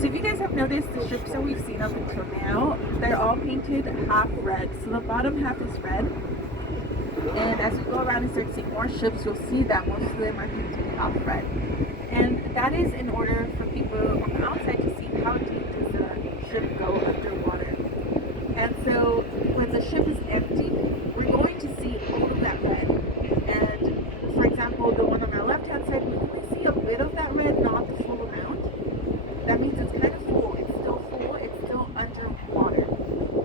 So if you guys have noticed, the ships that we've seen up until now, they're all painted half red. So the bottom half is red. And as we go around and start seeing more ships, you'll see that most of them are painted half red. And that is in order for people on the outside to see how deep does the ship go underwater. And so when the ship is empty, we're going to see all of that red. And for example, the one on our left-hand side, we only see a bit of that red, not the full amount. That means it's kind of full. It's still full. It's still underwater.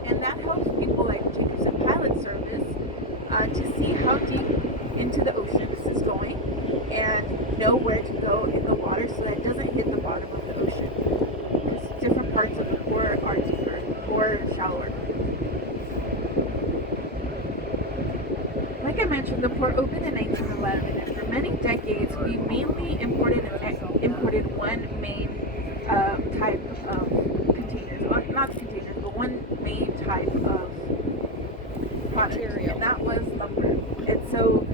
And that helps people like take use of pilot service to see how deep into the ocean this is going and know where to go in the water so that it doesn't hit the bottom of the ocean. Because different parts of the core are deeper or shallower. Like I mentioned, the port opened in 1911, and for many decades we mainly imported one main type of containers, or not containers, but one main type of product, and that was lumber. And so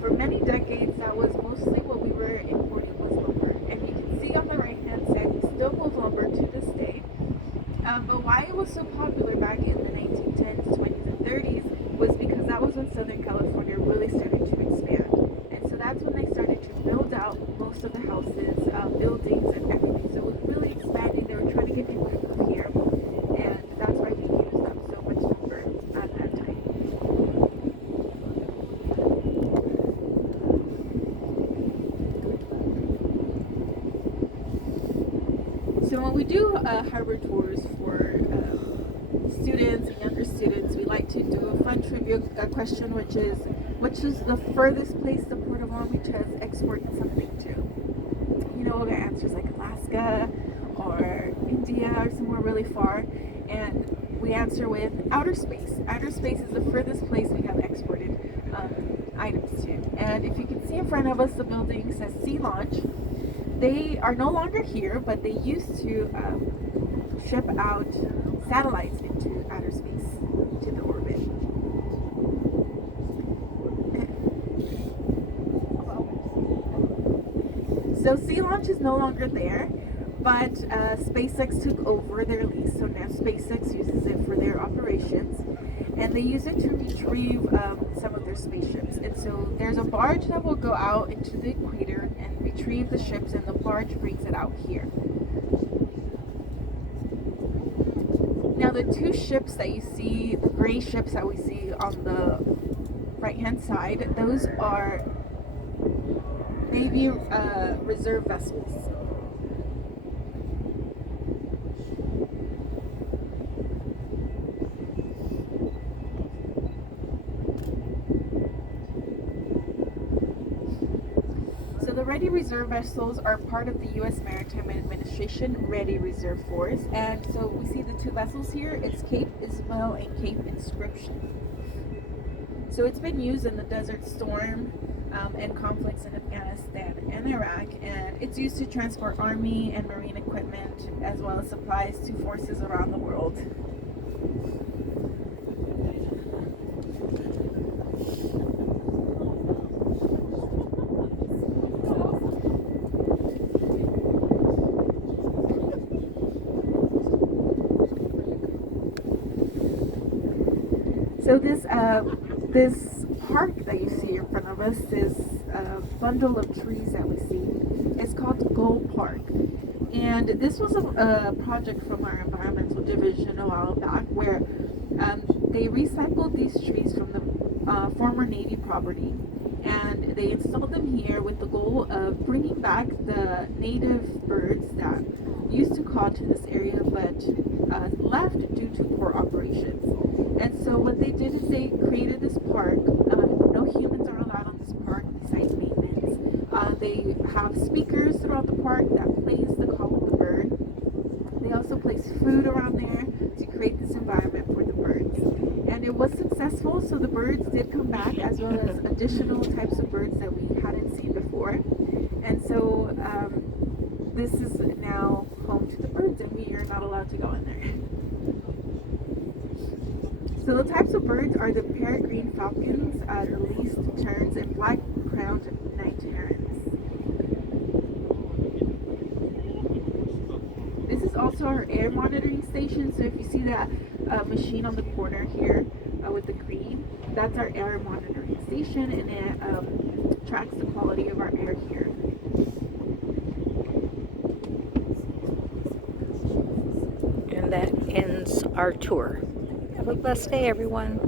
for many decades, that was mostly what we were importing was lumber. And you can see on the right hand side, we still move lumber to this day. But why it was so popular back in the 1910s, 20s, and 30s was because that was when Southern California really started to expand. And so that's when they started to build out most of the houses, buildings, and everything. So it was really expanding. They were trying to get people to move here. And that's why we used up so much lumber at that time. So when we do harbor tours for students and younger students, we like to do a fun trivia question, which is the furthest place the Port of Long Beach has exported something to. You know, the answers like Alaska or India or somewhere really far, and we answer with outer space. Outer space is the furthest place we have exported items to. And if you can see in front of us, the building says Sea Launch. They are no longer here, but they used to ship out satellites into outer space, to the orbit. So Sea Launch is no longer there, but SpaceX took over their lease, so now SpaceX uses it for their operations, and they use it to retrieve some of their spaceships. And so there's a barge that will go out into the equator and retrieve the ships, and the barge brings it out here. Now the two ships that you see, the gray ships that we see on the right hand side, those are Navy reserve vessels. So the Ready Reserve vessels are part of the U.S. Maritime Administration Ready Reserve Force, and so we see the two vessels here. It's Cape Isabel and Cape Inscription. So it's been used in the Desert Storm and conflicts in Afghanistan and Iraq, and it's used to transport Army and Marine equipment as well as supplies to forces around the world. So this park that you see in front of us, this bundle of trees that we see, is called Gull Park. And this was a project from our environmental division a while back where they recycled these trees from the former Navy property, and they installed them here with the goal of bringing back the native birds that used to call to this area but left due to poor operations. And so what they did is they created this park. No humans are allowed on this park besides maintenance. They have speakers throughout the park that plays the call of the bird. They also place food around there to create this environment for the birds. And it was successful, so the birds did come back, as well as additional types of birds that we hadn't seen before. And so this is now home to the birds, and we are not allowed to go in there. So the types of birds are the peregrine falcons, the least terns, and black-crowned night herons. This is also also our air monitoring station. So if you see that machine on the corner here with the green, that's our air monitoring station, and it tracks the quality of our air here. And that ends our tour. Have a blessed day, everyone.